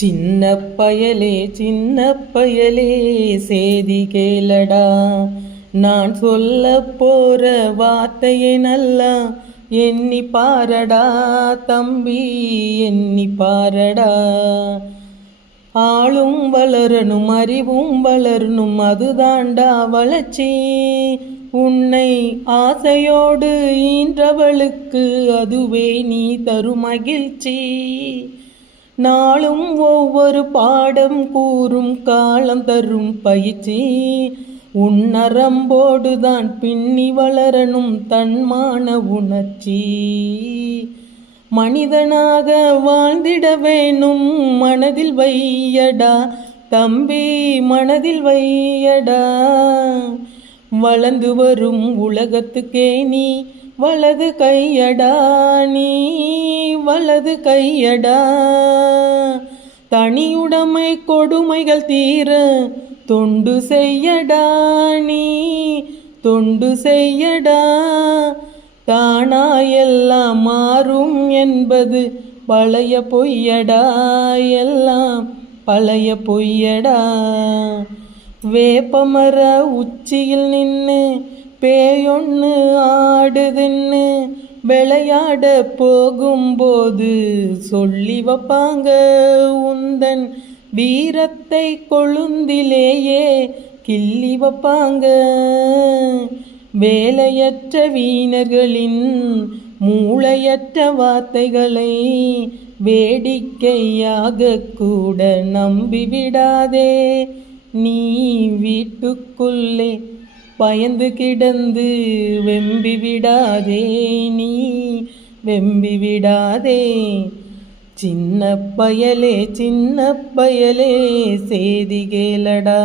சின்ன பயலே சின்ன பயலே சேதி கேளடா, நான் சொல்ல போற வார்த்தையை நல்லா எண்ணி பாரடா தம்பி, எண்ணி பாரடா. ஆளும் வளரணும் அறிவும் வளரணும், அதுதாண்டா வளர்ச்சி. உன்னை ஆசையோடு ஈன்றவளுக்கு அதுவே நீ தரும் மகிழ்ச்சி. நாளும் ஒவ்வொரு பாடம் கூறும் காலம் தரும் பயிற்சி. உன்னரம்போடுதான் பின்னி வளரணும் தன்மான உணர்ச்சி. மனிதனாக வாழ்ந்திட வேணும் மனதில் வையடா தம்பி, மனதில் வையடா. வளர்ந்து வரும் உலகத்துக்கே நீ வலது கையடா, நீ வலது கையடா. தனியுடைமை கொடுமைகள் தீர தொண்டு செய்யடா, நீ தொண்டு செய்யடா. தானாயெல்லாம் மாறும் என்பது பழைய பொய்யடா, எல்லாம் பழைய பொய்யடா. வேப்பமர உச்சியில் நின்று பேயொன்னு ஆடுதுன்னு விளையாட போகும்போது சொல்லி வைப்பாங்க உந்தன் வீரத்தை கொழுந்திலேயே கிள்ளி வைப்பாங்க. வேலையற்ற வீணர்களின் மூளையற்ற வார்த்தைகளை வேடிக்கையாக கூட நம்பிவிடாதே. நீ வீட்டுக்குள்ளே பயந்து கிடந்து வெம்பி விடாதே, நீ வெம்பி விடாதே. சின்ன பயலே சின்ன பயலே சேதி கேளடா.